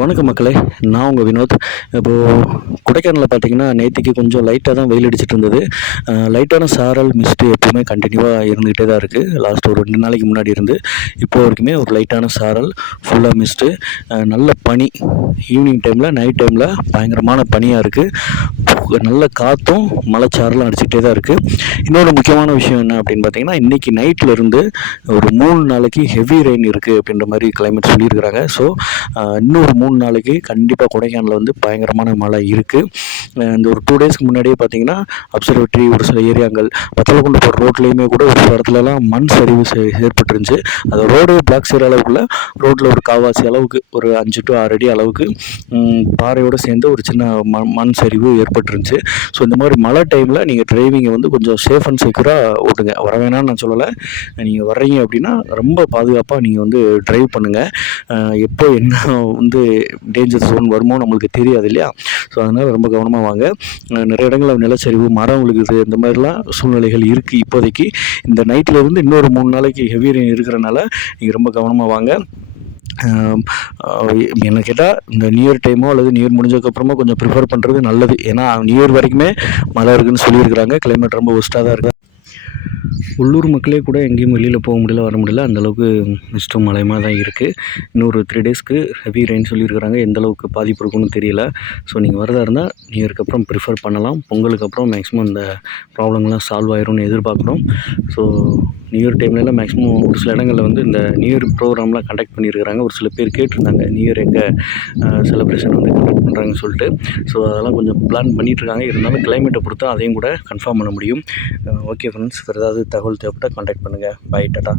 வணக்கம் மக்களே. நான் உங்கள் வினோத். இப்போது கொடைக்கானலில் பார்த்தீங்கன்னா நேற்றுக்கு கொஞ்சம் லைட்டாக தான் வெயில் அடிச்சிட்டு இருந்தது. லைட்டான சாரல் மிஸ்ட்டு எப்பவுமே கண்டினியூவாக இருந்துகிட்டே தான் இருக்குது லாஸ்ட் ஒரு ரெண்டு நாளைக்கு முன்னாடி இருந்து. இப்போ வரைக்குமே ஒரு லைட்டான சாரல் ஃபுல்லாக மிஸ்ட்டு நல்ல பனி. ஈவினிங் டைமில் நைட் டைமில் பயங்கரமான பனியாக இருக்குது நல்ல காற்றும் மலைச்சாறுலாம் அடிச்சுக்கிட்டே தான் இருக்குது இன்னொரு முக்கியமான விஷயம் என்ன அப்படின்னு பார்த்தீங்கன்னா இன்றைக்கி நைட்டில் இருந்து ஒரு மூணு நாளைக்கு ஹெவி ரெயின் இருக்குது அப்படின்ற மாதிரி கிளைமேட் சொல்லியிருக்கிறாங்க. ஸோ இன்னொரு மூணு நாளைக்கு கண்டிப்பாக கொடைக்கானலில் வந்து பயங்கரமான மழை இருக்குது இந்த ஒரு டூ டேஸ்க்கு முன்னாடியே பார்த்தீங்கன்னா அப்சர்வேட்டரி ஒரு சில ஏரியாங்கள் பத்தலக்குண்டு போகிற ரோட்லேயுமே கூட ஒரு சில இடத்துலலாம் மண் சரிவு செ- அது ரோடு பிளாக் செய்கிற அளவுக்குள்ள ரோட்டில் ஒரு காவாசி அளவுக்கு ஒரு அஞ்சு டு ஆறு அடி அளவுக்கு பாறையோடு சேர்ந்து ஒரு சின்ன மண் மண் சரிவு இருந்துச்சு. ஸோ இந்த மாதிரி மழை டைமில் நீங்கள் டிரைவிங்கை வந்து கொஞ்சம் சேஃப் அண்ட் செக்யூராக ஓட்டுங்க. வர வேணாம்னு நான் சொல்லலை. நீங்கள் வர்றீங்க அப்படின்னா ரொம்ப பாதுகாப்பாக நீங்கள் வந்து டிரைவ் பண்ணுங்கள் எப்போ என்ன வந்து டேஞ்சர் ஜோன் வருமோ நம்மளுக்கு தெரியாது இல்லையா? ஸோ அதனால் ரொம்ப கவனமாக வாங்க. நிறைய இடங்களில் நிலச்சரிவு மரம் விழுகுது இந்த மாதிரிலாம் சூழ்நிலைகள் இருக்குது இப்போதைக்கு. இந்த நைட்டில் இருந்து இன்னொரு மூணு நாளைக்கு ஹெவி ரெயின் இருக்கிறனால நீங்கள் ரொம்ப கவனமாக வாங்க. என்ன கேட்டால் இந்த நியூ இயர் டைமோ அல்லது நியூ இயர் முடிஞ்சதுக்கப்புறமா கொஞ்சம் ப்ரிஃபர் பண்ணுறது நல்லது. ஏன்னா நியூ இயர் வரைக்குமே மழை இருக்குன்னு சொல்லியிருக்கிறாங்க. கிளைமேட் ரொம்ப ஒஸ்ட்டாக தான் இருக்குது உள்ளூர் மக்களே கூட எங்கேயும் வெளியில் போக முடியல வர முடியல. அந்தளவுக்கு அளவுக்கு மலையமாக தான் இருக்குது இன்னொரு த்ரீ டேஸ்க்கு ஹெவி ரெயின் சொல்லியிருக்கிறாங்க. எந்த அளவுக்கு பாதிப்பு இருக்குன்னு தெரியல. ஸோ நீங்கள் வரதா இருந்தால் நியூ அப்புறம் ப்ரிஃபர் பண்ணலாம். பொங்கலுக்கு அப்புறம் மேக்ஸிமம் இந்த ப்ராப்ளம்லாம் சால்வ் ஆயிரும்னு எதிர்பார்க்குறோம். ஸோ நியூ இயர் டைம்லலாம் மேக்ஸிமம் ஒரு சில இடங்களில் வந்து இந்த நியூ இயர் ப்ரோக்ராம்லாம் கண்டக்ட் பண்ணியிருக்கிறாங்க ஒரு சில பேர் கேட்டிருந்தாங்க நியூ இயர் எங்கே செலிப்ரேஷன் வந்து கண்டக்ட் பண்ணுறாங்கன்னு சொல்லிட்டு. ஸோ அதெல்லாம் கொஞ்சம் பிளான் பண்ணிகிட்ருக்காங்க இருந்தாலும் கிளைமேட்டை பொறுத்து அதையும் கூட கன்ஃபார்ம் பண்ண முடியும். ஓகே ஃப்ரெண்ட்ஸ் வேறு ஏதாவது தகவல் தேவைப்பட்டால் கான்டாக்ட் பண்ணுங்கள் பை டாட்டா